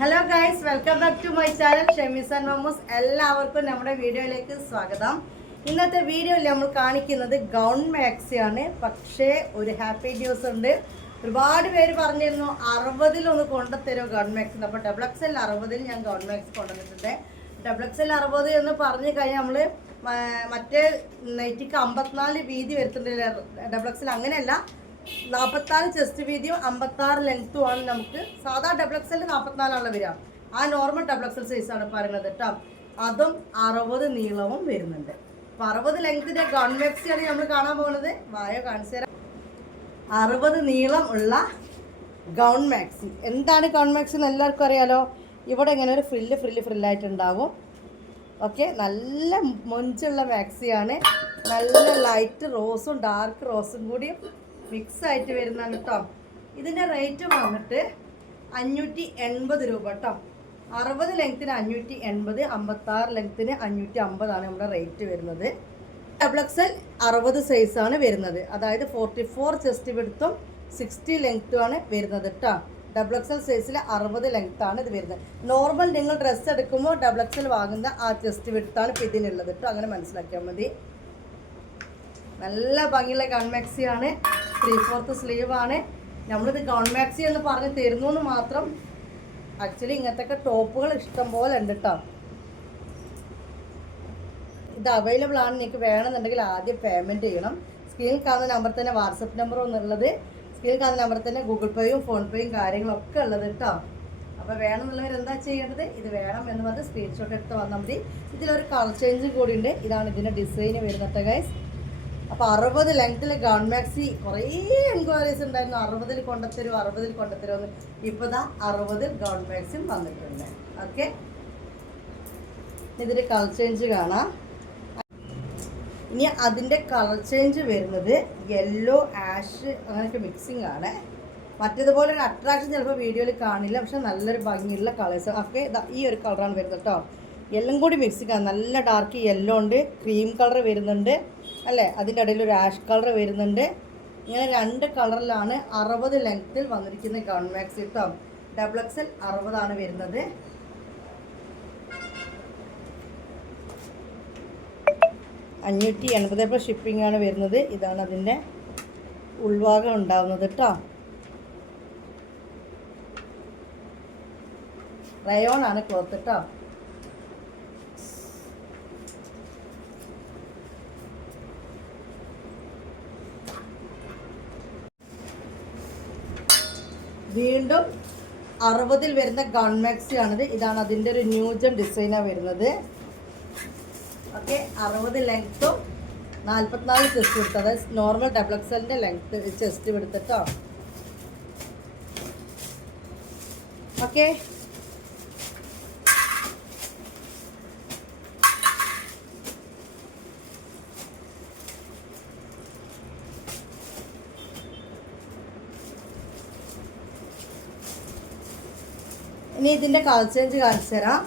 Hello guys welcome back to my channel Shemi's and എല്ലാവർക്കും നമ്മുടെ വീഡിയോയിലേക്ക് സ്വാഗതം. ഇന്നത്തെ വീഡിയോയിൽ നമ്മൾ കാണിക്കുന്നത് ഗൗൺ മാക്സിയാണ്. പക്ഷേ ഒരു ഹാപ്പി ന്യൂസ് ഉണ്ട്. ഒരുപാട് പേര് പറഞ്ഞിരുന്നു അറുപതിലൊന്ന് കൊണ്ടുത്തരുമോ ഗൗൺ മാക്സ് അപ്പോൾ ഡബിൾ എക്സ് എൽ അറുപതിൽ ഞാൻ ഗൗൺ മാക്സ് കൊണ്ടുവന്നിട്ടുണ്ട്. ഡബിൾ എക്സ് എൽ അറുപത് എന്ന് പറഞ്ഞു കഴിഞ്ഞാൽ നമ്മൾ മറ്റേ നൈറ്റിക്ക് അമ്പത്തിനാല് വീതി വരുത്തുന്നുണ്ട്. ഡബിൾ എക്സ് അങ്ങനെയല്ല. നാൽപ്പത്താറ് ചെസ്റ്റ് വീതിയും അമ്പത്താറ് ലെങ്ത്തും ആണ് നമുക്ക്. സാധാ ഡബിൾ എക്സ് എൽ നാൽപ്പത്തിനാലാണല്ലോ വരിക. ആ നോർമൽ ഡബിൾ എൽ സൈസാണ് പറയുന്നത് കേട്ടോ. അതും അറുപത് നീളവും വരുന്നുണ്ട്. അപ്പം അറുപത് ലെങ്തിന്റെ ആണ് നമ്മൾ കാണാൻ പോകുന്നത്. വായോ കാണിച്ചു തരാം. അറുപത് നീളം ഉള്ള ഗൗൺ മാക്സി എന്താണ് ഗൗൺ മാക്സി എന്ന് എല്ലാവർക്കും അറിയാലോ? ഇവിടെ ഇങ്ങനെ ഒരു ഫ്രില്ല് ഫ്രില്ല് ഫ്രില്ലായിട്ടുണ്ടാവും ഓക്കെ നല്ല മൊഞ്ചുള്ള മാക്സിയാണ് നല്ല ലൈറ്റ് റോസും ഡാർക്ക് റോസും കൂടി മിക്സ് ആയിട്ട് വരുന്നതാണ് കേട്ടോ ഇതിന്റെ റേറ്റ് വന്നിട്ട് അഞ്ഞൂറ്റി എൺപത് രൂപ കേട്ടോ അറുപത് ലെങ്ത്തിന് അഞ്ഞൂറ്റി എൺപത് അമ്പത്താറ് ലെങ്ത്തിന് അഞ്ഞൂറ്റി അമ്പതാണ് നമ്മുടെ റേറ്റ് വരുന്നത്. എൽ അറുപത് സൈസാണ് വരുന്നത്. അതായത് ഫോർട്ടി ഫോർ ചെസ്റ്റ് വിടുത്തും സിക്സ്റ്റി ലെങ്ത്തുമാണ് വരുന്നത് കേട്ടോ ഡബിൾ എക്സൽ സൈസിൽ അറുപത് ലെങ്ത് ആണ് ഇത് വരുന്നത്. നോർമൽ നിങ്ങൾ ഡ്രസ്സ് എടുക്കുമ്പോൾ ഡബിൾ എക്സൽ വാങ്ങുന്ന ആ ചെസ്റ്റ് വിടുത്താണ് ഇപ്പോൾ ഇതിനുള്ളത് കേട്ടോ അങ്ങനെ മനസ്സിലാക്കിയാൽ മതി. നല്ല ഭംഗിയുള്ള ഗൺമാക്സി ആണ്. ത്രീ ഫോർത്ത് സ്ലീവ് ആണ്. നമ്മളിത് ഗൺമാക്സി എന്ന് പറഞ്ഞ് തരുന്നു എന്ന് മാത്രം ആക്ച്വലി ഇങ്ങനത്തെ ടോപ്പുകൾ ഇഷ്ടം പോലെ ഉണ്ട് കേട്ടോ ഇത് അവൈലബിൾ ആണ്. നിങ്ങൾക്ക് വേണമെന്നുണ്ടെങ്കിൽ ആദ്യം പേയ്മെന്റ് ചെയ്യണം. സ്ക്രീനിൽ കാണുന്ന നമ്പർ തന്നെ വാട്സപ്പ് നമ്പർ ഒന്നുള്ളത്. സ്ക്രീനിൽ കാണുന്ന നമ്പർ തന്നെ ഗൂഗിൾ പേയും ഫോൺ പേയും കാര്യങ്ങളൊക്കെ ഉള്ളത് കേട്ടോ അപ്പോൾ വേണമെന്നുള്ളവർ എന്താ ചെയ്യേണ്ടത്? ഇത് വേണം എന്ന് പറഞ്ഞ് സ്ക്രീൻഷോട്ട് എടുത്ത് വന്നാൽ മതി. ഇതിലൊരു കളർ ചേഞ്ചും കൂടി ഉണ്ട്. ഇതാണ് ഇതിന്റെ ഡിസൈന് വരുന്നത് ഗൈസ് അപ്പോൾ അറുപത് ലെങ്ത്തിൽ ഗവൺമാക്സി കുറേ എൻക്വയറീസ് ഉണ്ടായിരുന്നു. അറുപതിൽ കൊണ്ടുത്തരും അറുപതിൽ കൊണ്ടുത്തരുമെന്ന് ഇപ്പോൾ ദാ അറുപതിൽ ഗവൺമാക്സിയും വന്നിട്ടുണ്ട്. ഓക്കെ ഇതിന്റെ കളർ ചേഞ്ച് കാണാം. ഇനി അതിന്റെ കളർ ചേഞ്ച് വരുന്നത് യെല്ലോ ആഷ് അങ്ങനെയൊക്കെ മിക്സിങ് ആണ്. മറ്റേതുപോലെ ഒരു അട്രാക്ഷൻ ചിലപ്പോൾ വീഡിയോയിൽ കാണില്ല. പക്ഷെ നല്ലൊരു ഭംഗിയുള്ള കളേഴ്സ് ഒക്കെ ഈ ഒരു കളറാണ് വരുന്നത് കേട്ടോ എല്ലാം കൂടി മിക്സിംഗ് ആണ്. നല്ല ഡാർക്ക് യെല്ലോ ഉണ്ട്. ക്രീം കളർ വരുന്നുണ്ട്. അല്ലേ? അതിന്റെ ഇടയിൽ ഒരു ആഷ് കളർ വരുന്നുണ്ട്. ഇങ്ങനെ രണ്ട് കളറിലാണ് അറുപത് ലെങ്ത്തിൽ വന്നിരിക്കുന്ന ഗൺ മാക്സ് കേട്ടോ ഡബിൾ എക്സൽ അറുപതാണ് വരുന്നത്. അഞ്ഞൂറ്റി എൺപത് ഇപ്പോൾ ഷിപ്പിംഗ് ആണ് വരുന്നത്. ഇതാണ് അതിന്റെ ഉൾഭാഗം ഉണ്ടാവുന്നത് കേട്ടോ റയോൺ ആണ് ക്ലോത്ത് കേട്ടോ വീണ്ടും അറുപതിൽ വരുന്ന ഗൺമാക്സി ആണിത് ഇതാണ് അതിന്റെ ഒരു ന്യൂജൻ ഡിസൈനാണ് വരുന്നത്. ഓക്കെ അറുപത് ലെങ്ത്തും നാൽപ്പത്തിനാല് ചെസ്റ്റ് എടുത്ത് അതായത് നോർമൽ ഡബിൾ എക്സലിന്റെ ലെങ്ത്ത് ചെസ്റ്റ് എടുത്തിട്ടോ. ഓക്കെ ഇനി ഇതിന്റെ കളർ ചേഞ്ച് കാണിച്ചു തരാം.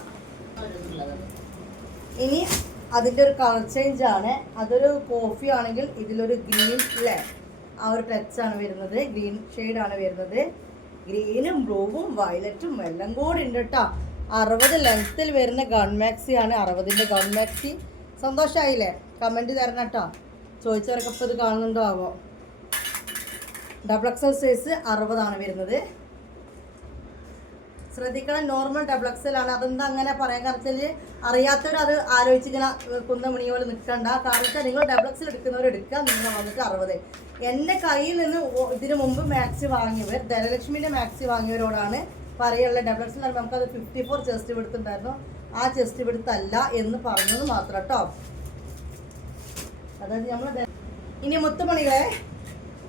ഇനി അതിന്റെ ഒരു കളർ ചേഞ്ച് ആണ്. അതൊരു കോഫി ആണെങ്കിൽ ഇതിലൊരു ഗ്രീൻ അല്ലേ ആ ഒരു ടച്ച് ആണ് വരുന്നത്. ഗ്രീൻ ആണ് വരുന്നത്. ഗ്രീനും ബ്ലൂവും വയലറ്റും എല്ലാം കൂടി ഉണ്ട് കേട്ടോ അറുപത് ലെങ്ത്തിൽ വരുന്ന ഗൺമാക്സി ആണ്. അറുപതിന്റെ ഗൺമാക്സി സന്തോഷമായില്ലേ കമന്റ് തരണം കേട്ടോ ചോദിച്ചവരൊക്കെ ഇപ്പോൾ ഇത് കാണുന്നുണ്ടോ ആവോ? ഡബിൾ എക്സൽ സൈസ് അറുപതാണ് വരുന്നത്. ശ്രദ്ധിക്കണം. നോർമൽ ഡബിൾ എക്സൽ ആണ്. അതെന്താ അങ്ങനെ പറയാൻ കാരണം അറിയാത്തവർ അത് ആലോചിച്ചിങ്ങനെ കുന്ന കുന്നമണി പോലെ നിൽക്കണ്ട കാരണം വെച്ചാൽ നിങ്ങൾ ഡബിൾ എക്സൽ എടുക്കുന്നവർ എടുക്കുക. നിങ്ങൾ വന്നിട്ട് അറുപത്. എന്റെ കയ്യിൽ നിന്ന് ഇതിനു മുമ്പ് മാക്സി വാങ്ങിയവർ ധനലക്ഷ്മിന്റെ മാക്സി വാങ്ങിയവരോടാണ് പറയുള്ള ഡബിൾ എക്സൽ നമുക്കത് ഫിഫ്റ്റി ഫോർ ചെസ്റ്റ് പിടുത്തുണ്ടായിരുന്നു ആ ചെസ്റ്റ് എടുത്തല്ല എന്ന് പറഞ്ഞത് മാത്രം കേട്ടോ. അതായത് നമ്മൾ ഇനി മുത്തുമണികളെ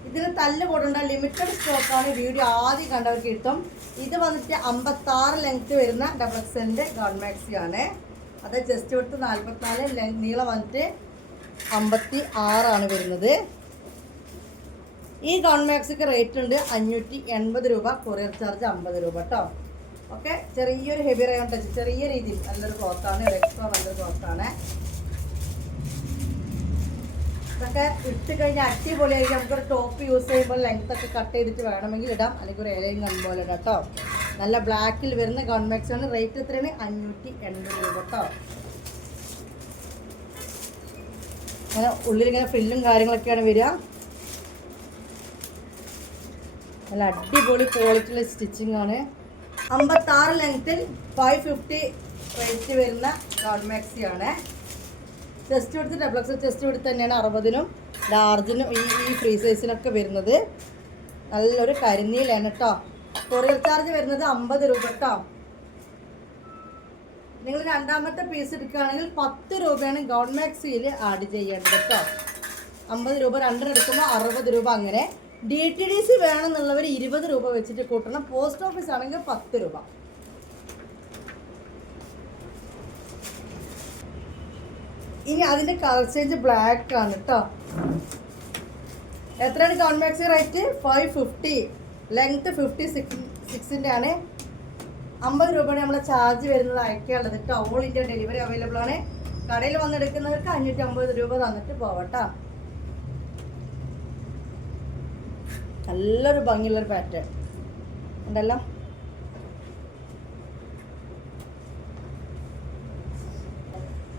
ഇതിന് തല്ല് കൊടുണ്ട ലിമിറ്റഡ് സ്റ്റോക്കാണ് വീഡിയോ ആദ്യം കണ്ടവർക്ക് കിട്ടും. ഇത് വന്നിട്ട് അമ്പത്തി ആറ് ലെങ്ത് വരുന്ന ഡബിൾ എക്സലിന്റെ ഗവൺമാക്സി ആണ്. അത് ജസ്റ്റ് കൊടുത്ത് നാൽപ്പത്തിനാല് ലെങ് നീളം വന്നിട്ട് അമ്പത്തി ആറാണ് വരുന്നത്. ഈ ഗവൺമാക്സിക്ക് റേറ്റ് ഉണ്ട് അഞ്ഞൂറ്റി എൺപത് രൂപ കൊറിയർ ചാർജ് അമ്പത് രൂപ കേട്ടോ ഓക്കെ ചെറിയൊരു ഹെവി റയോൺ ടച്ച് ചെറിയ രീതിയിൽ നല്ലൊരു ക്ലോത്താണ് എക്സ്ട്രാ നല്ലൊരു ക്ലോത്താണ് ഇതൊക്കെ ഇട്ട് കഴിഞ്ഞാൽ അടിപൊളിയായിരിക്കും. നമുക്കൊരു ടോപ്പ് യൂസ് ചെയ്യുമ്പോൾ ലെങ്ത് ഒക്കെ കട്ട് ചെയ്തിട്ട് വേണമെങ്കിൽ ഇടാം. അല്ലെങ്കിൽ ഒരു ഏലയും കൺ പോലെ ഇടാം കേട്ടോ നല്ല ബ്ലാക്കിൽ വരുന്ന ആണ്. റേറ്റ് എത്രയാണ്? അഞ്ഞൂറ്റി എൺപത് രൂപ കേട്ടോ അങ്ങനെ ഉള്ളിലിങ്ങനെ ഫ്രില്ലും കാര്യങ്ങളൊക്കെയാണ് വരിക. നല്ല അടിപൊളി ക്വാളിറ്റിയുള്ള സ്റ്റിച്ചിങ് ആണ്. അമ്പത്താറ് ലെങ്ത്തിൽ ഫൈവ് ഫിഫ്റ്റി റേറ്റ് വരുന്ന ഗൗൺ മാക്സി ആണ് ചെസ്റ്റ് എടുത്ത് ഡബിൾ ചെസ്റ്റ് എടുത്ത് തന്നെയാണ് അറുപതിനും ലാർജിനും ഈ ഈ ഫ്രീ സൈസിനൊക്കെ വരുന്നത്. നല്ലൊരു കരിനീലാണ് കേട്ടോ കൊറിയർ ചാർജ് വരുന്നത് അമ്പത് രൂപ കേട്ടോ നിങ്ങൾ രണ്ടാമത്തെ പീസ് എടുക്കുകയാണെങ്കിൽ പത്ത് രൂപയാണ് ഗൗൺ മാക്സിയിൽ ആഡ് ചെയ്യേണ്ടത് കേട്ടോ അമ്പത് രൂപ രണ്ടെണ്ണം എടുക്കുമ്പോൾ അറുപത് രൂപ അങ്ങനെ. ഡി ടി ഡി സി വേണമെന്നുള്ളവർ ഇരുപത് രൂപ വെച്ചിട്ട് കൂട്ടണം. പോസ്റ്റ് ഓഫീസ് ആണെങ്കിൽ പത്ത് രൂപ. ഇനി അതിന്റെ കളർ ചേഞ്ച് ബ്ലാക്ക് ആണ് കേട്ടോ എത്രയാണ് gown rate five fifty length fifty six സിക്സിന്റെ ആണ്. അമ്പത് രൂപയാണ് നമ്മളെ ചാർജ് വരുന്നത് അയക്കാനുള്ളത് കേട്ടോ ഓൾ ഇന്ത്യ ഡെലിവറി അവൈലബിൾ ആണ്. കടയിൽ വന്നെടുക്കുന്നവർക്ക് അഞ്ഞൂറ്റി അമ്പത് രൂപ തന്നിട്ട് പോവട്ടോ നല്ലൊരു ഭംഗിയുള്ളൊരു പാറ്റേൺ ഉണ്ടല്ലോ?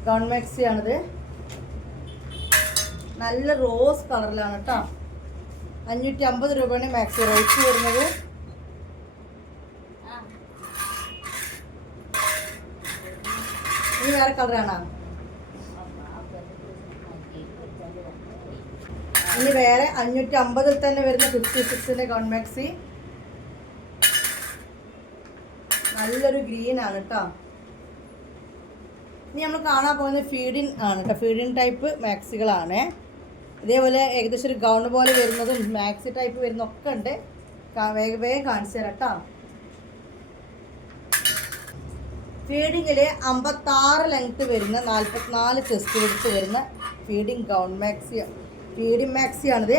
ഗൗൺ മാക്സി ആണിത്. നല്ല റോസ് കളറിലാണ് കേട്ടോ അഞ്ഞൂറ്റി അമ്പത് രൂപയാണ് മാക്സി റേറ്റ് വരുന്നത്. ഇനി വേറെ കളറാണോ ഇനി വേറെ അഞ്ഞൂറ്റി അമ്പതിൽ തന്നെ വരുന്ന ഫിഫ്റ്റി സിക്സിന്റെ ഗൗൺ മാക്സി നല്ലൊരു ഗ്രീനാണ് ആണ് കേട്ടോ ഇനി നമ്മൾ കാണാൻ പോകുന്നത് ഫീഡിൻ ആണ് കേട്ടോ ഫീഡിൻ ടൈപ്പ് മാക്സികളാണ് ഇതേപോലെ ഏകദേശം ഒരു ഗൗൺ പോലെ വരുന്നതും മാക്സി ടൈപ്പ് വരുന്നൊക്കെ ഉണ്ട്. വേഗം വേഗം കാണിച്ചു തരാം കേട്ടോ ഫീഡിങ്ങിൽ അമ്പത്താറ് ലെങ്ത്ത് വരുന്ന നാൽപ്പത്തിനാല് ചെസ്റ്റ് എടുത്ത് വരുന്ന feeding gown maxi feeding maxi ആണിത്.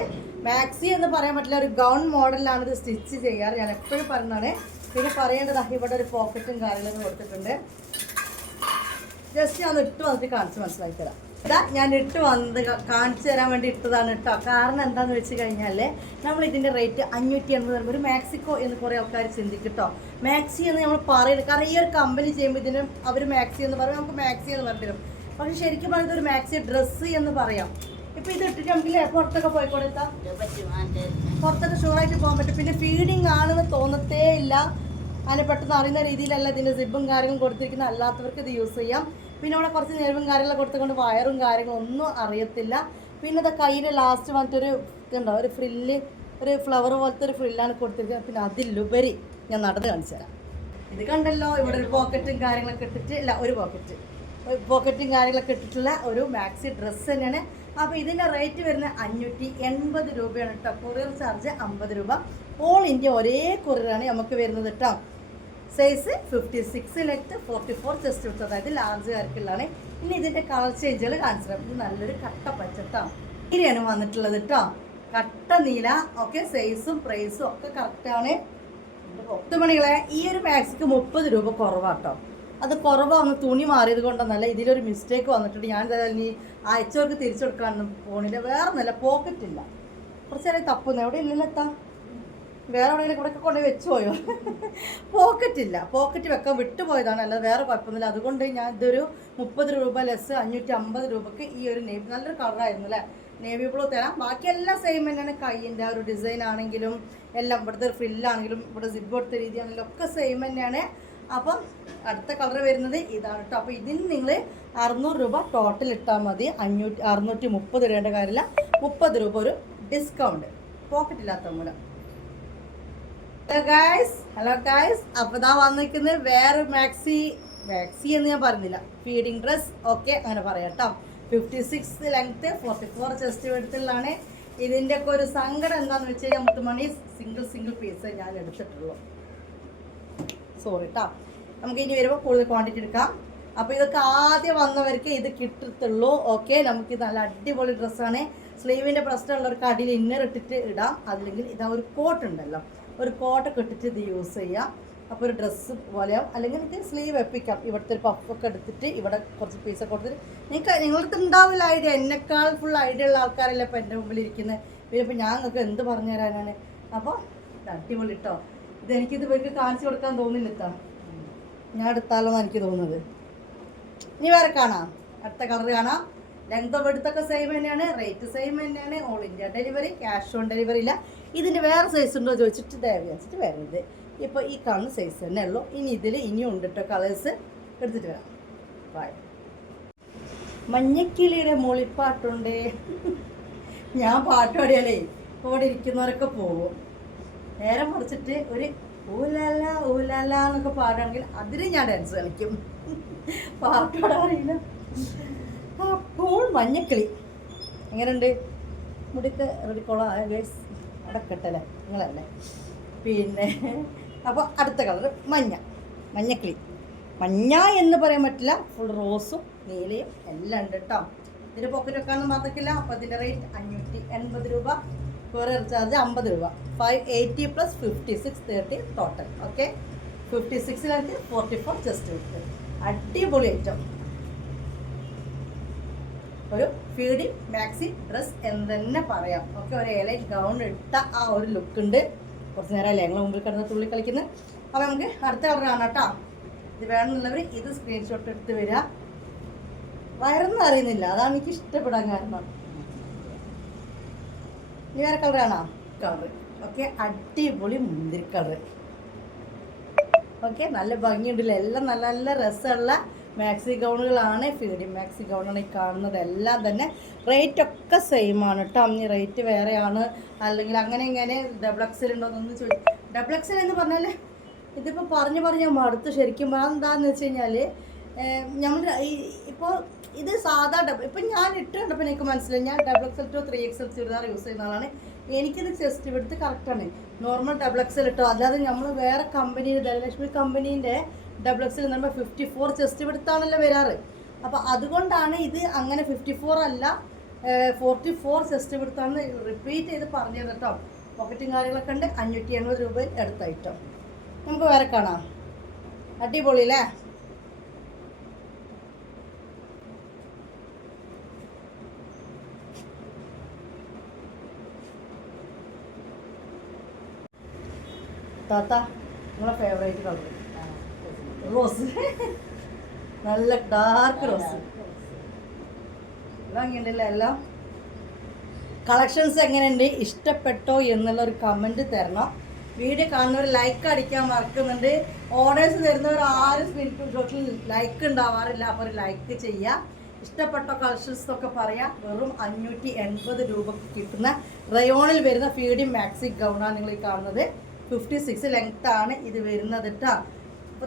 മാക്സി എന്ന് പറയാൻ പറ്റില്ല ഒരു ഗൗൺ മോഡലിലാണിത് സ്റ്റിച്ച് ചെയ്യാറ്. ഞാൻ എപ്പോഴും പറഞ്ഞതാണ്. പിന്നെ പറയേണ്ടത് ഇവിടെ ഒരു പോക്കറ്റും കാര്യങ്ങളൊക്കെ കൊടുത്തിട്ടുണ്ട്. ജസ്റ്റ് ഞാൻ ഇട്ട് വന്നിട്ട് കാണിച്ച് മനസ്സിലാക്കി തരാം ഇതാ ഞാൻ ഇട്ട് വന്നത് കാണിച്ചു തരാൻ വേണ്ടി ഇട്ടതാണ് കേട്ടോ. കാരണം എന്താന്ന് വെച്ച് കഴിഞ്ഞാൽ നമ്മൾ ഇതിന്റെ റേറ്റ് അഞ്ഞൂറ്റി എൺപത് ഒരു മാക്സിക്കോ എന്ന് കുറേ ആൾക്കാർ ചിന്തിക്കും കേട്ടോ മാക്സി എന്ന് നമ്മൾ പറയുന്നത് കാരണം ഈ ഒരു കമ്പനി ചെയ്യുമ്പോൾ ഇതിന് അവർ മാക്സി എന്ന് പറയും നമുക്ക് മാക്സി എന്ന് പറഞ്ഞു തരും. പക്ഷെ ശരിക്കും പറഞ്ഞത് ഒരു മാക്സി ഡ്രസ്സ് എന്ന് പറയാം. ഇപ്പൊ ഇത് ഇട്ടിട്ട് നമുക്ക് പുറത്തൊക്കെ പോയിക്കോടെത്താം പുറത്തൊക്കെ ഷുവറായിട്ട് പോകാൻ പറ്റും. പിന്നെ ഫീഡിങ് ആണെന്ന് തോന്നത്തേ ഇല്ല. അതിനെ പെട്ടെന്ന് അറിയുന്ന രീതിയിലല്ല ഇതിന്റെ സിബും കാര്യങ്ങളും കൊടുത്തിരിക്കുന്ന. അല്ലാത്തവർക്ക് ഇത് യൂസ് ചെയ്യാം. പിന്നെ അവിടെ കുറച്ച് നേരവും കാര്യങ്ങളൊക്കെ കൊടുത്തുകൊണ്ട് വയറും കാര്യങ്ങളും ഒന്നും അറിയത്തില്ല. പിന്നെ അത് കയ്യിൽ ലാസ്റ്റ് വന്നിട്ടൊരു ഇതുണ്ടാവും ഒരു ഫ്രില്ല് ഒരു ഫ്ലവർ പോലത്തെ ഒരു ഫ്രില്ലാണ് കൊടുത്തിരിക്കുന്നത്. പിന്നെ അതിലുപരി ഞാൻ നടന്ന് കാണിച്ചു തരാം. ഇത് കണ്ടല്ലോ ഇവിടെ ഒരു പോക്കറ്റും കാര്യങ്ങളൊക്കെ ഇട്ടിട്ട് ഇല്ല ഒരു പോക്കറ്റ് പോക്കറ്റും കാര്യങ്ങളൊക്കെ ഇട്ടിട്ടുള്ള ഒരു മാക്സി ഡ്രസ്സ് തന്നെയാണ്. അപ്പോൾ ഇതിന്റെ റേറ്റ് വരുന്നത് അഞ്ഞൂറ്റി എൺപത് രൂപയാണ് കേട്ടോ. കൊറിയർ ചാർജ് അമ്പത് രൂപ. ഓൾ ഇന്ത്യ ഒരേ കൊറിയറാണ് നമുക്ക് വരുന്നത് കേട്ടോ. Size fifty six length forty four chest വിട്ട് അതായത് ലാർജ് കാർക്കുള്ളതാണ് ഇനി ഇതിന്റെ കളർ ചേഞ്ചുകൾ കാണിച്ചു തരാം. ഇത് നല്ലൊരു കട്ട പച്ചട്ടാണ് ഇങ്ങനെയാണ് വന്നിട്ടുള്ളത് കേട്ടോ കട്ട നീല ഒക്കെ സൈസും പ്രൈസും ഒക്കെ കറക്റ്റാണ് പത്ത് മണികളെ ഈ ഒരു മാക്സിക്ക് മുപ്പത് രൂപ കുറവാട്ടോ അത് കുറവാണ്. തുണി മാറിയത് കൊണ്ടൊന്നല്ല ഇതിലൊരു മിസ്റ്റേക്ക് വന്നിട്ടുണ്ട്. ഞാൻ എന്തായാലും നീ അയച്ചവർക്ക് തിരിച്ചു കൊടുക്കാനൊന്നും പോണില്ല വേറെ നല്ല പോക്കറ്റില്ല കുറച്ച് നേരം തപ്പുന്നു. എവിടെ ഇല്ലല്ലോ എത്താം. വേറെ എവിടെയെങ്കിലും ഇവിടെ കൊണ്ട് വെച്ച് പോയോ? പോക്കറ്റ് ഇല്ല. പോക്കറ്റ് വെക്കാൻ വിട്ടുപോയതാണ് അല്ലാതെ വേറെ കുഴപ്പമൊന്നുമില്ല. അതുകൊണ്ട് ഞാൻ ഇതൊരു മുപ്പത് രൂപ ലെസ് അഞ്ഞൂറ്റി അമ്പത് രൂപക്ക് ഈ ഒരു നേവി നല്ലൊരു കളറായിരുന്നു അല്ലേ? നേവി ബ്ലൂ തരാം. ബാക്കി എല്ലാം സെയിം തന്നെയാണ്. കൈയിന്റെ ആ ഒരു ഡിസൈൻ ആണെങ്കിലും എല്ലാം ഇവിടുത്തെ ഫ്രില്ലാണെങ്കിലും ഇവിടെ സിബ് കൊടുത്ത രീതിയാണെങ്കിലും ഒക്കെ സെയിം തന്നെയാണ്. അപ്പം അടുത്ത കളർ വരുന്നത് ഇതാണ് കേട്ടോ അപ്പോൾ ഇതിന് നിങ്ങൾ അറുന്നൂറ് രൂപ ടോട്ടൽ ഇട്ടാൽ മതി. അഞ്ഞൂറ്റി അറുന്നൂറ്റി മുപ്പത് ഇടേണ്ട കാര്യമില്ല. മുപ്പത് രൂപ ഒരു ഡിസ്കൗണ്ട് പോക്കറ്റ് ഇല്ലാത്ത മൂലം. ഗായ്സ് ഹലോ ഗായ്സ് അപ്പോൾ താ വന്നിരിക്കുന്നത് വേറെ മാക്സി മാക്സി എന്ന് ഞാൻ പറഞ്ഞില്ല. ഫീഡിങ് ഡ്രസ് ഓക്കെ അങ്ങനെ പറയാം കേട്ടോ fifty six length forty four chest എടുത്തുള്ളതാണ് ഇതിന്റെ ഒക്കെ ഒരു സങ്കടം എന്താണെന്ന് വെച്ച് കഴിഞ്ഞാൽ മുത്തുമണി സിംഗിൾ സിംഗിൾ പീസ് ഞാൻ എടുത്തിട്ടുള്ളൂ. സോറി കേട്ടോ നമുക്ക് ഇനി വരുമ്പോൾ കൂടുതൽ ക്വാണ്ടിറ്റി എടുക്കാം. അപ്പോൾ ഇതൊക്കെ ആദ്യം വന്നവർക്ക് ഇത് കിട്ടത്തുള്ളൂ ഓക്കെ നമുക്ക് നല്ല അടിപൊളി ഡ്രസ്സാണ് സ്ലീവിന്റെ പ്രശ്നമുള്ളവർക്ക് അടിയിൽ ഇന്നർ ഇട്ടിട്ട് ഇടാം. അല്ലെങ്കിൽ ഇതാ ഒരു കോട്ട് ഉണ്ടല്ലോ. ഒരു കോട്ടൊക്കെ ഇട്ടിട്ട് ഇത് യൂസ് ചെയ്യാം. അപ്പോൾ ഒരു ഡ്രസ്സ് പോലെയാവും. അല്ലെങ്കിൽ നിങ്ങൾക്ക് സ്ലീവ് വെപ്പിക്കാം. ഇവിടുത്തെ ഒരു പഫൊക്കെ എടുത്തിട്ട് ഇവിടെ കുറച്ച് പീസൊക്കെ കൊടുത്തിട്ട് നിങ്ങൾക്ക് നിങ്ങളടുത്ത് ഉണ്ടാവില്ല ഐഡിയ എന്നെക്കാൾ ഫുൾ ഐഡിയ ഉള്ള ആൾക്കാരല്ല ഇപ്പോൾ എന്റെ മുമ്പിൽ ഇരിക്കുന്നത്. ഇപ്പോൾ ഞാൻ നിങ്ങൾക്ക് എന്ത് പറഞ്ഞു തരാനാണ്? അപ്പോൾ ഇത് അടിപൊളി കേട്ടോ ഇതെനിക്കിത് ഇവർക്ക് കാണിച്ചു കൊടുക്കാൻ തോന്നില്ല ഞാൻ എടുത്താലോ എനിക്ക് തോന്നുന്നത്. ഇനി വേറെ കാണാം. അടുത്ത കളർ കാണാം. ലെങ്ത് എടുത്തൊക്കെ സെയിം തന്നെയാണ്. റേറ്റ് സെയിം തന്നെയാണ്. All India delivery cash on delivery ഇല്ല. ഇതിന്റെ വേറെ സൈസ് ഉണ്ടോ ചോദിച്ചിട്ട് ദയവ് വെച്ചിട്ട് വരുന്നത്. ഇപ്പോൾ ഈ കാണുന്ന സൈസ് തന്നെ ഉള്ളൂ. ഇനി ഇതിൽ ഇനിയും ഉണ്ട് കേട്ടോ കളേഴ്സ് എടുത്തിട്ട് വരാം. ബായ് മഞ്ഞക്കിളിയുടെ മൂളിപ്പാട്ടുണ്ട് ഞാൻ പാട്ട് പാടിയാലേ ഇവിടെ ഇരിക്കുന്നവരൊക്കെ പോകും നേരെ മറിച്ചിട്ട് ഒരു ഊലല ഊലല എന്നൊക്കെ പാടുകയാണെങ്കിൽ അതിന് ഞാൻ ഡാൻസ് കളിക്കും. പാട്ട് പാടാറില്ല അപ്പോൾ മഞ്ഞക്കിളി. എങ്ങനെയുണ്ട്? മുടിക്ക് റെഡിക്കോളാം ഗേഴ്സ് അടക്കട്ടല്ലേ? നിങ്ങളല്ലേ? പിന്നെ അപ്പോൾ അടുത്ത കളർ മഞ്ഞ. മഞ്ഞക്കിളി. മഞ്ഞ എന്ന് പറയാൻ പറ്റില്ല. ഫുൾ റോസും നീലയും എല്ലാം ഉണ്ട് കേട്ടോ ഇതിന്റെ പോക്കറ്റ് വെക്കാനൊന്നും മറക്കില്ല അപ്പോൾ ഇതിന്റെ റേറ്റ് അഞ്ഞൂറ്റി എൺപത് രൂപ കൊറിയർ ചാർജ് അമ്പത് രൂപ. Five eighty plus fifty six thirty total okay fifty സിക്സിലായിട്ട് forty four just വിട്ട് അടിപൊളി ഐറ്റം ഒരു ഫീഡി മാക്സി ഡ്രസ് എന്ന് തന്നെ പറയാം. ഓക്കെ ഒരു എലൈറ്റ് ഗൗൺ ഇട്ട ആ ഒരു ലുക്ക് ഉണ്ട്. കുറച്ച് നേരം അല്ലേ? ഞങ്ങൾ മുമ്പിൽ കിടന്ന് തുള്ളി കളിക്കുന്നത് അപ്പോൾ നമുക്ക് അടുത്ത കളർ കാണാം കേട്ടോ. ഇത് വേണമെന്നുള്ളവർ ഇത് സ്ക്രീൻഷോട്ട് എടുത്ത് വരിക വയറൊന്നും അറിയുന്നില്ല. അതാണ് എനിക്ക് ഇഷ്ടപ്പെടാൻ കാരണം. ഇനി വേറെ കളർ കാണാം. കളർ ഓക്കെ അടിപൊളി മുന്തിരി കളർ ഓക്കെ നല്ല ഭംഗിയുണ്ടല്ലോ? എല്ലാം നല്ല നല്ല രസമുള്ള മാക്സി ഗൗണുകളാണ് ഫീഡിങ് മാക്സി ഗൗണാണ് ഈ കാണുന്നത് എല്ലാം തന്നെ റേറ്റ് ഒക്കെ സെയിം ആണ് കേട്ടോ ഇനി റേറ്റ് വേറെയാണ്. അല്ലെങ്കിൽ അങ്ങനെ ഇങ്ങനെ ഡബിൾ എക്സൽ ഉണ്ടോ എന്നൊന്ന് ചോദിച്ചു ഡബിൾ എക്സൽ എന്ന് പറഞ്ഞാൽ ഇതിപ്പോൾ പറഞ്ഞു പറഞ്ഞ് മടുത്തു ശരിക്കും എന്താണെന്ന് വെച്ച് കഴിഞ്ഞാൽ നമ്മൾ ഇപ്പോൾ ഇത് സാധാ ഡബിൾ ഇപ്പം ഞാൻ ഇട്ട് കണ്ടപ്പോൾ എനിക്ക് മനസ്സിലായി. ഞാൻ double XL two three XL churidar use ചെയ്യുന്ന ആളാണ്. എനിക്കിത് ചെസ്റ്റ് എടുത്ത് കറക്റ്റാണ് നോർമൽ ഡബിൾ എക്സൽ ഇട്ടോ? അല്ലാതെ നമ്മൾ വേറെ കമ്പനിയുടെ ധനലക്ഷ്മി കമ്പനീന്റെ ഡബിൾ എക്സ് എന്ന് പറയുമ്പോൾ ഫിഫ്റ്റി ഫോർ ചെസ്റ്റ് വിടുത്താണല്ലോ വരാറ്. അപ്പോൾ അതുകൊണ്ടാണ് ഇത് അങ്ങനെ ഫിഫ്റ്റി ഫോർ അല്ല ഫോർട്ടി ഫോർ ചെസ്റ്റ് വിടുത്താണെന്ന് റിപ്പീറ്റ് ചെയ്ത് പറഞ്ഞു കേട്ടോ പോക്കറ്റും കാര്യങ്ങളൊക്കെ ഉണ്ട് അഞ്ഞൂറ്റി എൺപത് രൂപ എടുത്ത ഐറ്റം നമുക്ക് വേറെ കാണാം. അടിപൊളി അല്ലേ? താത്ത നിങ്ങളെ ഫേവറേറ്റ് കളർ റോസ്. നല്ല ഡാർക്ക് റോസ് വാങ്ങിയിട്ടില്ല എല്ലാം? കളക്ഷൻസ് എങ്ങനെയുണ്ട്? ഇഷ്ടപ്പെട്ടോ എന്നുള്ള ഒരു കമന്റ് തരണം. വീഡിയോ കാണുന്നവർ ലൈക്ക് അടിക്കാൻ മറക്കുന്നുണ്ട്. ഓർഡേഴ്സ് തരുന്നവർ ആരും സ്പിരിറ്റ് ഷോട്ടിൽ ലൈക്ക് ഉണ്ടാവാറില്ല അപ്പോൾ ഒരു ലൈക്ക് ചെയ്യുക ഇഷ്ടപ്പെട്ട കളക്ഷൻസ് ഒക്കെ പറയാം. വെറും അഞ്ഞൂറ്റി എൺപത് രൂപക്ക് കിട്ടുന്ന റയോണിൽ വരുന്ന ഫീഡിങ് മാക്സി ഗൗണാണ് നിങ്ങൾ ഈ കാണുന്നത്. ഫിഫ്റ്റി സിക്സ് ലെങ്ത്താണ് ആണ് ഇത് വരുന്നത് കേട്ടോ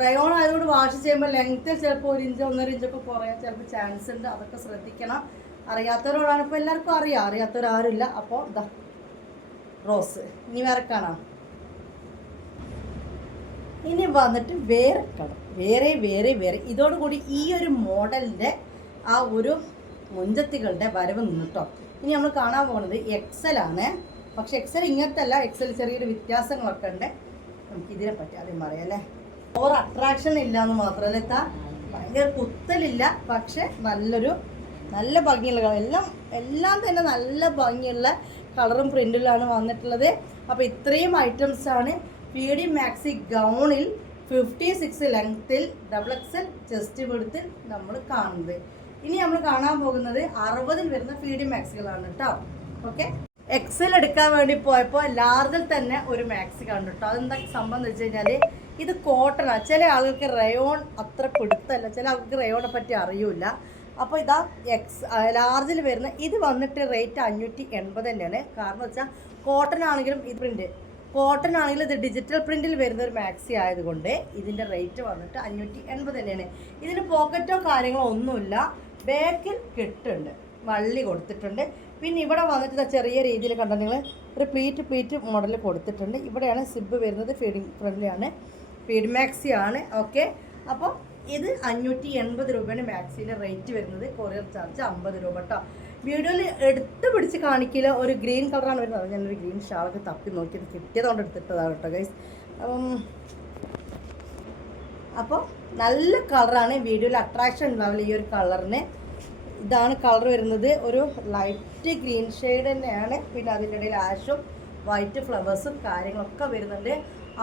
റയോൺ ആയതുകൊണ്ട് വാഷ് ചെയ്യുമ്പോൾ ലെങ്ത്തിൽ ചിലപ്പോൾ ഒരു ഇഞ്ച് ഒന്നര ഇഞ്ചൊക്കെ കുറയാൻ ചിലപ്പോൾ ചാൻസ് ഉണ്ട്. അതൊക്കെ ശ്രദ്ധിക്കണം. അറിയാത്തവരോടാണ് ഇപ്പോൾ എല്ലാവർക്കും അറിയാം. അറിയാത്തവരാരുമില്ല. അപ്പോൾ ഇതാ റോസ് ഇനി വേറെ കാണാം. ഇനി വന്നിട്ട് വേറെ കളർ വേറെ വേറെ വേറെ. ഇതോടുകൂടി ഈ ഒരു മോഡലിന്റെ ആ ഒരു മുഞ്ചത്തികളുടെ വരവ് നിന്നിട്ടോ ഇനി നമ്മൾ കാണാൻ പോകുന്നത് എക്സലാണ് പക്ഷെ എക്സൽ ഇങ്ങനത്തെ അല്ല. എക്സൽ ചെറിയൊരു വ്യത്യാസങ്ങളൊക്കെ ഉണ്ട്. നമുക്ക് ഇതിനെ പറ്റി ആദ്യം പറയാം അല്ലേ? ഓവർ അട്രാക്ഷൻ ഇല്ല എന്ന് മാത്രമല്ല എത്താ ഭയങ്കര കുത്തലില്ല പക്ഷെ നല്ലൊരു നല്ല ഭംഗിയുള്ള കളർ എല്ലാം എല്ലാം തന്നെ നല്ല ഭംഗിയുള്ള കളറും പ്രിന്റിലാണ് വന്നിട്ടുള്ളത്. അപ്പോൾ ഇത്രയും ഐറ്റംസ് ആണ് പി ഡി മാക്സി ഗൗണിൽ ഫിഫ്റ്റി സിക്സ് ലെങ്ത്തിൽ ഡബിൾ എക്സൽ ചെസ്റ്റ് എടുത്ത് നമ്മൾ കാണുന്നത്. ഇനി നമ്മൾ കാണാൻ പോകുന്നത് അറുപതിൽ വരുന്ന പി ഡി മാക്സികളാണ് കേട്ടോ ഓക്കെ എക്സൽ എടുക്കാൻ വേണ്ടി പോയപ്പോൾ ലാർജിൽ തന്നെ ഒരു മാക്സി കണ്ടു കേട്ടോ അതെന്താ സംഭവം എന്ന് വെച്ച് കഴിഞ്ഞാൽ ഇത് കോട്ടണാണ് ചില ആൾക്ക് റയോൺ അത്ര പിടുത്തല്ല. ചില ആൾക്ക് റയോണെ പറ്റി അറിയില്ല. അപ്പോൾ ഇതാ എക്സ് ലാർജിൽ വരുന്ന ഇത് വന്നിട്ട് റേറ്റ് അഞ്ഞൂറ്റി എൺപത് തന്നെയാണ് കാരണം വെച്ചാൽ കോട്ടൺ ആണെങ്കിലും ഇത് പ്രിന്റ് കോട്ടൺ ആണെങ്കിലും ഇത് ഡിജിറ്റൽ പ്രിന്റിൽ വരുന്ന ഒരു മാക്സി ആയതുകൊണ്ട് ഇതിന്റെ റേറ്റ് വന്നിട്ട് അഞ്ഞൂറ്റി എൺപത് തന്നെയാണ് ഇതിന് പോക്കറ്റോ കാര്യങ്ങളോ ഒന്നുമില്ല. ബാക്കിൽ കെട്ടുണ്ട് വള്ളി കൊടുത്തിട്ടുണ്ട്. പിന്നെ ഇവിടെ വന്നിട്ട് ചെറിയ രീതിയിൽ കണ്ട നിങ്ങൾ ഒരു പ്ലീറ്റ് പ്ലീറ്റ് മോഡൽ കൊടുത്തിട്ടുണ്ട്. ഇവിടെയാണ് സിബ് വരുന്നത് ഫീഡിങ് ഫ്രണ്ട്ലിയാണ് ഫീഡ് മാക്സി ആണ്. ഓക്കെ അപ്പോൾ ഇത് അഞ്ഞൂറ്റി എൺപത് രൂപയാണ് മാക്സിന്റെ റേറ്റ് വരുന്നത്. കൊറിയർ ചാർജ് അമ്പത് രൂപ കേട്ടോ വീഡിയോയിൽ എടുത്ത് പിടിച്ച് കാണിക്കില്ല ഒരു ഗ്രീൻ കളറാണ് വരുന്നത്. ഞാനൊരു ഗ്രീൻ ഷാളൊക്കെ തപ്പി നോക്കിയത് കിട്ടിയതുകൊണ്ട് എടുത്തിട്ടതാണ് കേട്ടോ ഗൈസ് അപ്പം അപ്പോൾ നല്ല കളറാണ് വീഡിയോയിൽ അട്രാക്ഷൻ ഉണ്ടാവില്ല ഈ ഒരു കളറിന് ഇതാണ് കളർ വരുന്നത്. ഒരു ലൈറ്റ് ഗ്രീൻ ഷെയ്ഡ് തന്നെയാണ്. പിന്നെ അതിന്റെ ഇടയിൽ ആഷും വൈറ്റ് ഫ്ലവേഴ്സും കാര്യങ്ങളൊക്കെ വരുന്നുണ്ട്.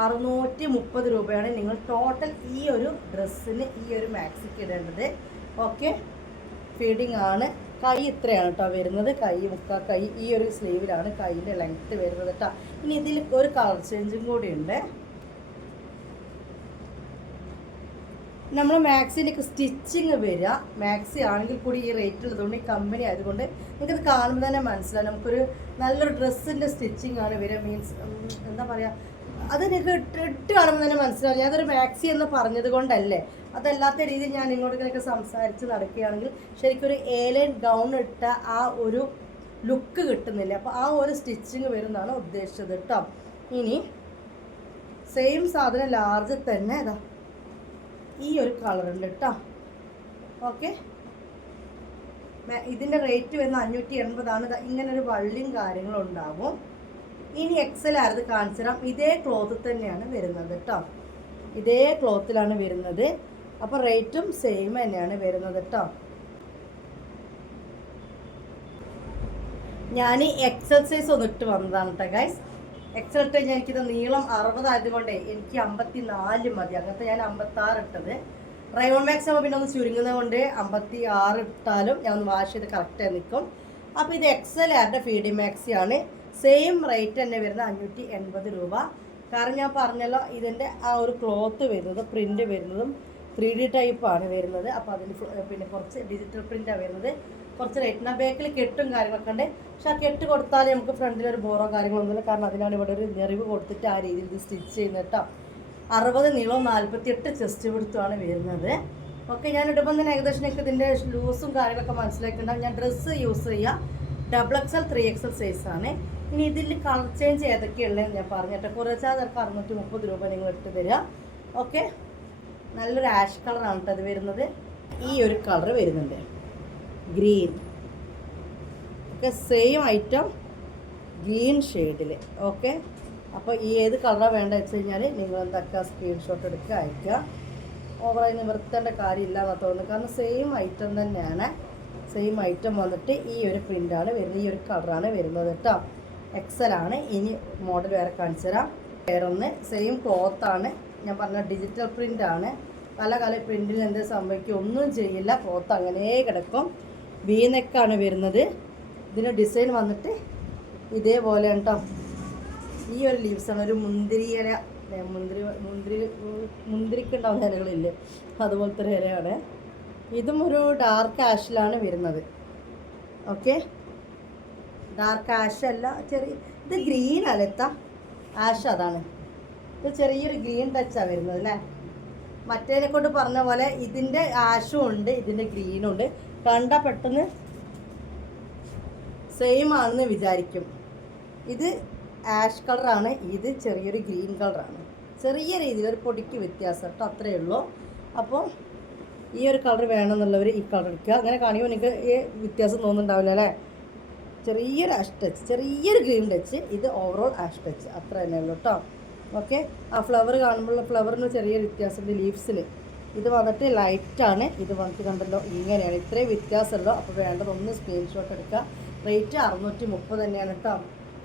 അറുന്നൂറ്റി മുപ്പത് രൂപയാണ് നിങ്ങൾ ടോട്ടൽ ഈ ഒരു ഡ്രസ്സിന് ഈ ഒരു മാക്സിക്ക് ഇടേണ്ടത്. ഓക്കെ ഫീഡിങ് ആണ്. കൈ ഇത്രയാണ് കേട്ടോ വരുന്നത്. കൈ മുക്കാ കൈ ഈ ഒരു സ്ലീവിലാണ് കൈയിന്റെ ലെങ്ത്ത് വരുന്നത് കേട്ടോ ഇനി ഇതിൽ ഒരു കളർ ചേഞ്ചും കൂടി ഉണ്ട്. നമ്മൾ മാക്സിനൊക്കെ സ്റ്റിച്ചിങ് വരിക മാക്സി ആണെങ്കിൽ കൂടി ഈ റേറ്റ് ഉള്ളതുകൊണ്ട് ഈ കമ്പനി ആയതുകൊണ്ട് നിങ്ങൾക്കത് കാണുമ്പോൾ തന്നെ മനസ്സിലാവും. നമുക്കൊരു നല്ലൊരു ഡ്രസ്സിന്റെ സ്റ്റിച്ചിങ് ആണ് വരിക മീൻസ് എന്താ പറയുക അത് നിങ്ങൾക്ക് ഇട്ട് കാണുമ്പോൾ തന്നെ മനസ്സിലാവും. ഞാനതൊരു മാക്സി എന്ന് പറഞ്ഞത് കൊണ്ടല്ലേ. അതല്ലാത്ത രീതിയിൽ ഞാൻ ഇങ്ങനെയൊക്കെ സംസാരിച്ച് നടക്കുകയാണെങ്കിൽ ശരിക്കും ഒരു ഏലൈൻ ഗൗൺ ഇട്ട ആ ഒരു ലുക്ക് കിട്ടുന്നില്ല. അപ്പോൾ ആ ഒരു സ്റ്റിച്ചിങ് വരുന്നതാണ് ഉദ്ദേശിച്ചത് കേട്ടോ ഇനി സെയിം സാധനം ലാർജ് തന്നെ. ഇതാ ഈ ഒരു ഉണ്ട് കേട്ടോ ഓക്കെ ഇതിന്റെ റേറ്റ് വരുന്ന അഞ്ഞൂറ്റി എൺപതാണ് ഒരു വള്ളിയും കാര്യങ്ങളും ഉണ്ടാവും. ഇനി ആയത് കാണിച്ചു തരാം. ഇതേ ക്ലോത്ത് തന്നെയാണ് വരുന്നത് കേട്ടോ ഇതേ ക്ലോത്തിലാണ് വരുന്നത്. അപ്പോൾ റേറ്റും സെയിം തന്നെയാണ് വരുന്നത് കേട്ടോ ഞാൻ എക്സൽ സൈസ് ഒന്നിട്ട് വന്നതാണ് കേട്ടോ ഗൈസ് എക്സൽ ഇട്ട് കഴിഞ്ഞാൽ എനിക്കിത് നീളം അറുപതായത് കൊണ്ടേ എനിക്ക് അമ്പത്തി നാല് മതി. അങ്ങനത്തെ ഞാൻ അമ്പത്താറ് ഇട്ടത്. റയോൺ മാക്സ് ആകുമ്പോൾ പിന്നെ ഒന്ന് ചുരുങ്ങുന്നത് കൊണ്ട് അമ്പത്തി ആറ് ഇട്ടാലും ഞാൻ ഒന്ന് വാഷ് ചെയ്ത് കറക്റ്റായി നിൽക്കും. അപ്പോൾ ഇത് എക്സൽ ആരുടെ ഫീഡി മാക്സി ആണ്? സെയിം റേറ്റ് തന്നെ വരുന്നത് അഞ്ഞൂറ്റി എൺപത് രൂപ. കാരണം ഞാൻ പറഞ്ഞല്ലോ ഇതിന്റെ ആ ഒരു ക്ലോത്ത് വരുന്നത് പ്രിന്റ് വരുന്നതും ത്രീ ഡി ടൈപ്പാണ് വരുന്നത്. അപ്പോൾ അതിന് പിന്നെ കുറച്ച് ഡിജിറ്റൽ പ്രിന്റാണ് വരുന്നത്. കുറച്ച് റേറ്റിന് ബാക്കിൽ കെട്ടും കാര്യങ്ങളൊക്കെ ഉണ്ട്. പക്ഷെ ആ കെട്ട് കൊടുത്താൽ നമുക്ക് ഫ്രണ്ടിൽ ഒരു ബോറോ കാര്യങ്ങളൊന്നുമില്ല കാരണം അതിനാണ് ഇവിടെ ഒരു ഞെറിവ് കൊടുത്തിട്ട് ആ രീതിയിൽ ഇത് സ്റ്റിച്ച് ചെയ്യുന്നത് കേട്ടോ. അറുപത് നീളവും നാൽപ്പത്തി എട്ട് ചെസ്റ്റ് പിടുത്തുമാണ് വരുന്നത്. ഓക്കെ ഞാൻ ഇടുമ്പോൾ തന്നെ ഏകദേശം എനിക്ക് ഇതിന്റെ ലൂസും കാര്യങ്ങളൊക്കെ മനസ്സിലാക്കിയിട്ടുണ്ടാവും ഞാൻ ഡ്രസ്സ് യൂസ് ചെയ്യുക ഡബിൾ എക്സൽ ത്രീ എക്സൽ സൈസാണ് ഇനി ഇതിൽ കളർ ചേഞ്ച് ഏതൊക്കെയുള്ളതെന്ന് ഞാൻ പറഞ്ഞിട്ട് കുറച്ചാൽ അതൊക്കെ അറുന്നൂറ്റി മുപ്പത് രൂപ നിങ്ങൾ ഇട്ട് തരിക. ഓക്കെ? നല്ലൊരു ആഷ് കളറാണ് കേട്ടോ അത് വരുന്നത്. ഈ ഒരു കളർ വരുന്നുണ്ട്. ഗ്രീൻ. ഒക്കെ സെയിം ഐറ്റം ഗ്രീൻ ഷെയ്ഡിൽ ഓക്കെ അപ്പോൾ ഈ ഏത് കളറാണ് വേണ്ടത് വെച്ച് കഴിഞ്ഞാൽ നിങ്ങൾ എന്തൊക്കെ സ്ക്രീൻഷോട്ട് എടുക്കുക അയക്കുക. ഓവറായി നിവർത്തേണ്ട കാര്യമില്ല എന്നാണ് തോന്നുന്നു കാരണം സെയിം ഐറ്റം തന്നെയാണ്. സെയിം ഐറ്റം വന്നിട്ട് ഈ ഒരു പ്രിന്റാണ് വരുന്നത്. ഈ ഒരു കളറാണ് വരുന്നത് കേട്ടോ എക്സലാണ് ഇനി മോഡൽ വേറെ കാണിച്ചു തരാം. വേറൊന്ന് സെയിം ക്ലോത്താണ് ഞാൻ പറഞ്ഞ ഡിജിറ്റൽ പ്രിന്റാണ് പല കാല പ്രിന്റിൽ എന്ത് സംഭവിക്കും? ഒന്നും ചെയ്യില്ല. ക്ലോത്ത് അങ്ങനെ കിടക്കും. വി നെക്കാണ് വരുന്നത്. ഇതിന് ഡിസൈൻ വന്നിട്ട് ഇതേപോലെ കേട്ടോ ഈ ഒരു ലീവ്സാണ് ഒരു മുന്തിരി ഇല. മുന്തിരി മുന്തിരി മുന്തിരി മുന്തിരിക്കുണ്ടാവുന്ന ഇലകളില്ലേ? അതുപോലത്തെ ഒരു ഇലയാണ്. ഇതും ഒരു ഡാർക്ക് ആഷിലാണ് വരുന്നത്. ഓക്കെ ഡാർക്ക് ആഷ് അല്ല ചെറിയ ഇത് ഗ്രീൻ അല്ല ആഷ് അതാണ്. ഇത് ചെറിയൊരു ഗ്രീൻ ടച്ചാണ് വരുന്നത് അല്ലേ? മറ്റേനെ കൊണ്ട് പറഞ്ഞ പോലെ ഇതിന്റെ ആഷും ഉണ്ട് ഇതിന്റെ ഗ്രീനും ഉണ്ട്. കണ്ട പെട്ടെന്ന് സെയിം ആണെന്ന് വിചാരിക്കും. ഇത് ആഷ് കളറാണ് ഇത് ചെറിയൊരു ഗ്രീൻ കളറാണ് ചെറിയ രീതിയിൽ ഒരു പൊടിക്ക് വ്യത്യാസം കേട്ടോ അത്രയേ ഉള്ളൂ. അപ്പോൾ ഈ ഒരു കളർ വേണമെന്നുള്ളവർ ഈ കളർ എടുക്കുക അങ്ങനെ കാണിക്കുമ്പോൾ നിങ്ങൾക്ക് ഈ വ്യത്യാസം തോന്നുന്നുണ്ടാവില്ല അല്ലേ? ചെറിയൊരു ആഷ് ടച്ച് ചെറിയൊരു ഗ്രീൻ ടച്ച് ഇത് ഓവറോൾ ആഷ് ടച്ച് അത്ര തന്നെ ഉള്ളൂ കേട്ടോ. ഓക്കെ ആ ഫ്ലവർ കാണുമ്പോൾ ഫ്ലവറിന് ചെറിയൊരു വ്യത്യാസമുണ്ട് ലീവ്സിൽ ഇത് വന്നിട്ട് ലൈറ്റാണ് ഇത് വന്നിട്ട് കണ്ടല്ലോ ഇങ്ങനെയാണ്. ഇത്രയും വ്യത്യാസമുള്ളൂ അപ്പോൾ വേണ്ടത് ഒന്ന് സ്ക്രീൻഷോട്ട് എടുക്കുക. റേറ്റ് അറുന്നൂറ്റി മുപ്പത് തന്നെയാണ് കേട്ടോ.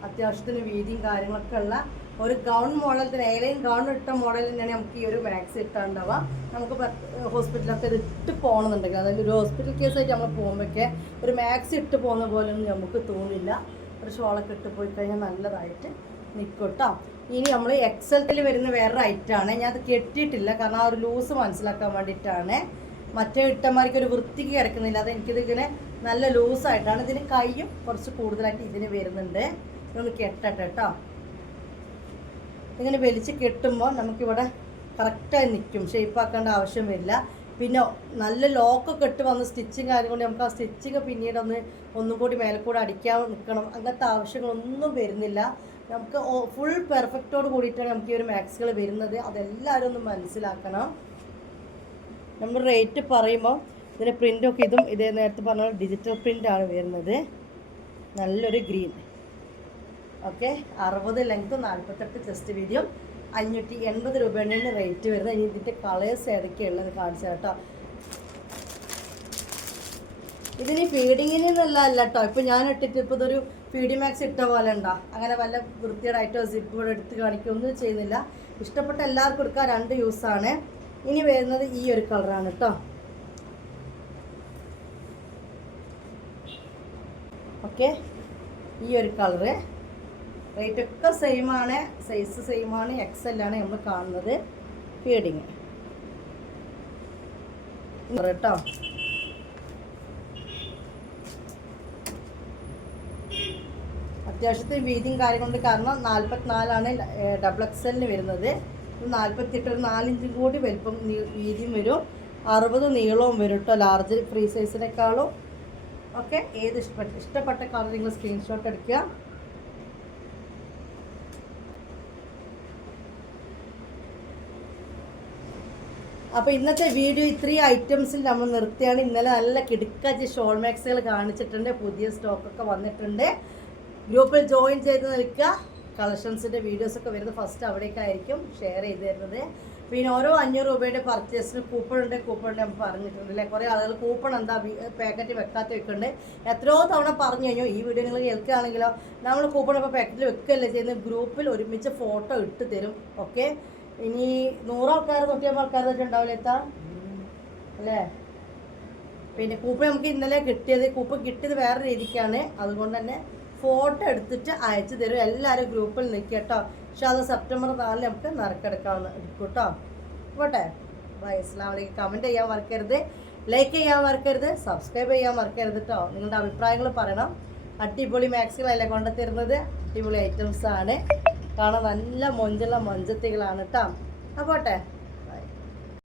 അത്യാവശ്യത്തിന് വീതിയും കാര്യങ്ങളൊക്കെ ഉള്ള ഒരു ഗൗൺ മോഡൽ തന്നെ. ഏലൈൻ ഗൗൺ ഇട്ട മോഡൽ തന്നെയാണ് നമുക്ക് ഈ ഒരു മാക്സ് ഇട്ടാണ്ടാവുക. നമുക്ക് ഹോസ്പിറ്റലൊക്കെ ഇത് ഇട്ട് പോകണമെന്നുണ്ടെങ്കിൽ അതായത് ഒരു ഹോസ്പിറ്റൽ കേസായിട്ട് നമ്മൾ പോകുമ്പോഴൊക്കെ ഒരു മാക്സ് ഇട്ട് പോകുന്ന പോലെയൊന്നും നമുക്ക് തോന്നില്ല. ഒരു ഷോളൊക്കെ ഇട്ട് പോയി കഴിഞ്ഞാൽ നല്ലതായിട്ട് നിൽക്കും കേട്ടോ ഇനി നമ്മൾ എക്സൽത്തിൽ വരുന്ന വേറൊരു ഐറ്റമാണ് ഞാൻ അത് കെട്ടിയിട്ടില്ല. കാരണം ആ ഒരു ലൂസ് മനസ്സിലാക്കാൻ വേണ്ടിയിട്ടാണ്. മറ്റേ ഇട്ടന്മാർക്ക് ഒരു വൃത്തിക്ക് കിടക്കുന്നില്ല. അത് എനിക്കിത് ഇങ്ങനെ നല്ല ലൂസായിട്ടാണ് ഇതിന് കൈയും കുറച്ച് കൂടുതലായിട്ട് ഇതിന് വരുന്നുണ്ട്. ഇതൊന്ന് കെട്ടട്ടെ കേട്ടോ ഇങ്ങനെ വലിച്ച് കെട്ടുമ്പോൾ നമുക്കിവിടെ കറക്റ്റായി നിൽക്കും ഷേപ്പാക്കേണ്ട ആവശ്യം വരില്ല. പിന്നെ നല്ല ലോക്കൊക്കെ ഇട്ട് വന്ന് സ്റ്റിച്ചിങ് ആയതുകൊണ്ട് നമുക്ക് ആ സ്റ്റിച്ചിങ് പിന്നീട് ഒന്ന് ഒന്നും കൂടി മേലെ കൂടെ അടിക്കാൻ നിൽക്കണം അങ്ങനത്തെ ആവശ്യങ്ങളൊന്നും വരുന്നില്ല. നമുക്ക് ഫുൾ പെർഫെക്റ്റോട് കൂടിയിട്ടാണ് നമുക്ക് ഈ ഒരു മാക്സുകൾ വരുന്നത്. അതെല്ലാവരും ഒന്ന് മനസ്സിലാക്കണം. നമ്മൾ റേറ്റ് പറയുമ്പോൾ ഇതിന്റെ പ്രിന്റൊക്കെ ഇതും ഇതേ നേരത്തെ പറഞ്ഞ ഡിജിറ്റൽ ആണ് വരുന്നത്. നല്ലൊരു ഗ്രീൻ ഓക്കെ അറുപത് ലെങ്ത് നാൽപ്പത്തെട്ട് ചെസ്റ്റ് വീതിയും അഞ്ഞൂറ്റി എൺപത് രൂപയാണ് റേറ്റ് വരുന്നത്. ഇനി ഇതിന്റെ കളേഴ്സ് ഏതൊക്കെയുള്ളത് കാണിച്ചു കേട്ടോ. ഇതിന് ഫീഡിങ്ങിന് എന്നല്ല അല്ല കേട്ടോ ഇപ്പം ഞാൻ ഇട്ടിട്ട് ഇപ്പോൾ ഇതൊരു ഫീഡി മാക്സ് ഇട്ട പോലെ ഉണ്ടോ? അങ്ങനെ വല്ല വൃത്തിയേടായിട്ടോ സിപ്പ് കൂടെ എടുത്ത് കാണിക്കുകയോ ഒന്നും ചെയ്യുന്നില്ല. ഇഷ്ടപ്പെട്ട എല്ലാവർക്കും കൊടുക്കാൻ രണ്ട് യൂസാണ് ഇനി വരുന്നത് ഈ ഒരു കളറാണ് കേട്ടോ ഓക്കെ ഈ ഒരു കളറ് റേറ്റ് ഒക്കെ സെയിം ആണ്. സൈസ് സെയിം ആണ്. എക്സൽ ആണ് നമ്മൾ കാണുന്നത്. ഫീഡിങ് കേട്ടോ അത്യാവശ്യത്തിന് വീതിയും കാര്യങ്ങളുണ്ട് കാരണം നാൽപ്പത്തിനാലാണ് ഡബിൾ എക്സലിന് വരുന്നത്. നാൽപ്പത്തിയെട്ട് ഒരു നാലിഞ്ചും കൂടി വലിപ്പം വീതിയും വരും. അറുപത് നീളവും വരും കേട്ടോ ലാർജ് ഫ്രീ സൈസിനേക്കാളും ഓക്കെ? ഏത് ഇഷ്ടപ്പെട്ട ഇഷ്ടപ്പെട്ട കളർ നിങ്ങൾ സ്ക്രീൻഷോട്ട് എടുക്കുക. അപ്പോൾ ഇന്നത്തെ വീഡിയോ ഇത്രയും ഐറ്റംസിൽ നമ്മൾ നിർത്തിയാണ്. ഇന്നലെ നല്ല കിടുക്കാച്ച് ഷോൾ മാക്സുകൾ കാണിച്ചിട്ടുണ്ട്. പുതിയ സ്റ്റോക്കൊക്കെ വന്നിട്ടുണ്ട്. ഗ്രൂപ്പിൽ ജോയിൻ ചെയ്ത് നിൽക്കുക. കളക്ഷൻസിന്റെ വീഡിയോസൊക്കെ വരുന്നത് ഫസ്റ്റ് അവിടേക്കായിരിക്കും ഷെയർ ചെയ്ത് തരുന്നത്. പിന്നെ ഓരോ അഞ്ഞൂറ് രൂപയുടെ പർച്ചേസിന് കൂപ്പൺ ഉണ്ട് കൂപ്പൺ ഉണ്ട് നമ്മൾ പറഞ്ഞിട്ടുണ്ട് അല്ലേ? കുറേ ആളുകൾ കൂപ്പൺ എന്താ പാക്കറ്റ് വെക്കാത്ത വെക്കുന്നുണ്ട്. എത്രയോ തവണ പറഞ്ഞു കഴിഞ്ഞു ഈ വീഡിയോ നിങ്ങൾ കേൾക്കുകയാണെങ്കിലോ നമ്മൾ കൂപ്പൺ ഇപ്പോൾ പാക്കറ്റിൽ വെക്കുകയല്ലേ ചെയ്യുന്നത്? ഗ്രൂപ്പിൽ ഒരുമിച്ച് ഫോട്ടോ ഇട്ട് തരും. ഓക്കെ ഇനി നൂറാൾക്കാർ നോക്കിയാൽ ആൾക്കാർ തൊട്ട് ഉണ്ടാവില്ല എത്താ? അല്ലേ? പിന്നെ കൂപ്പൺ നമുക്ക് ഇന്നലെ കിട്ടിയത് കൂപ്പൺ കിട്ടിയത് വേറെ രീതിക്കാണ്. അതുകൊണ്ട് തന്നെ ഫോട്ടോ എടുത്തിട്ട് അയച്ചു തരും. എല്ലാവരും ഗ്രൂപ്പിൽ നിൽക്കുക കേട്ടോ. പക്ഷെ അത് സെപ്റ്റംബർ നാലിന് നമുക്ക് നറുക്കെടുക്കാവുന്ന എടുക്കും കേട്ടോ. പോട്ടെ? ബൈ അസ്ലാം കമന്റ് ചെയ്യാൻ മറക്കരുത്. ലൈക്ക് ചെയ്യാൻ മറക്കരുത്. സബ്സ്ക്രൈബ് ചെയ്യാൻ മറക്കരുത് കേട്ടോ. നിങ്ങളുടെ അഭിപ്രായങ്ങൾ പറയണം. അടിപൊളി മാക്സുകളല്ലേ കൊണ്ടുത്തരുന്നത്? അടിപൊളി ഐറ്റംസ് ആണ്. കാണാൻ നല്ല മൊഞ്ചുള്ള മൊഞ്ചത്തികളാണ് കേട്ടോ. അപ്പോട്ടെ പോട്ടെ?